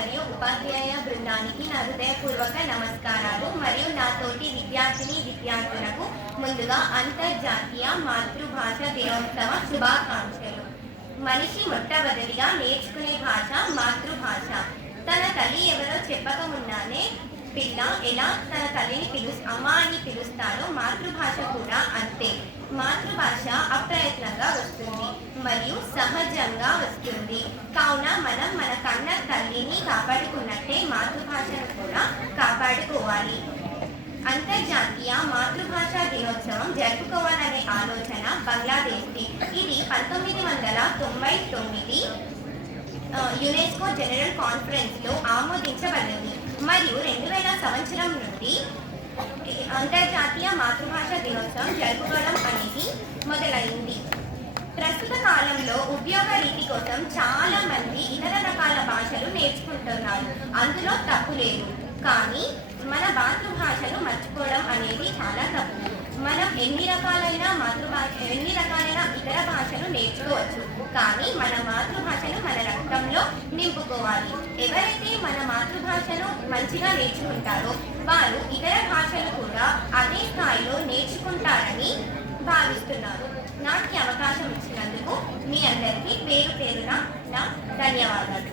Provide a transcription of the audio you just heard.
మరియు ఉపాధ్యాయ బృందానికి నా హృదయపూర్వక నమస్కారాలు మరియు నా తోటి విద్యార్థులకు ముందుగా అంతర్జాతీయ మాతృభాష దినోత్సవ శుభాకాంక్షలు. మనిషి మొట్టమొదటిగా నేర్చుకునే భాష మాతృభాష. తన తల్లి ఎవరో చెప్పకముందానే పిల్ల ఎలా తన తల్లిని అమ్మ అని పిలుస్తారో మాతృభాష కూడా అంతే. మాతృభాష అప్రయత్నంగా వస్తుంది మరియు సహజంగా వస్తుంది. కావున మనం మన కన్న తల్లిని కాపాడుకున్నట్టే మాతృభాషను కూడా కాపాడుకోవాలి. అంతర్జాతీయ మాతృభాష దినోత్సవం జరుపుకోవాలనే ఆలోచన బంగ్లాదేశ్ది. ఇది 1999 యునెస్కో జనరల్ కాన్ఫరెన్స్లో ఆమోదించబడింది మరియు 2000 సంవత్సరం నుండి అంతర్జాతీయ మాతృభాష దినోత్సవం జరుపుకోవడం అనేది మొదలైంది. ప్రస్తుత కాలంలో ఉద్యోగ రీతి కోసం చాలా మంది ఇతర రకాల భాషలు నేర్చుకుంటున్నారు. అందులో తప్పు లేదు. కానీ మన మాతృభాషను మర్చిపోవడం అనేది చాలా తప్పు. మనం ఎన్ని రకాలైన ఇతర భాషలు నేర్చుకోవచ్చు, కానీ మన మాతృభాషను మన రక్తంలో నింపుకోవాలి. ఎవరైతే మన మాతృభాషను మంచిగా నేర్చుకుంటారో వారు ఇతర భాషలు కూడా అదే స్థాయిలో నేర్చుకుంటారని భావిస్తున్నారు. నాకు అవకాశం ఇచ్చినందుకు మీ అందరికీ పేరు పేరున నా ధన్యవాదాలు.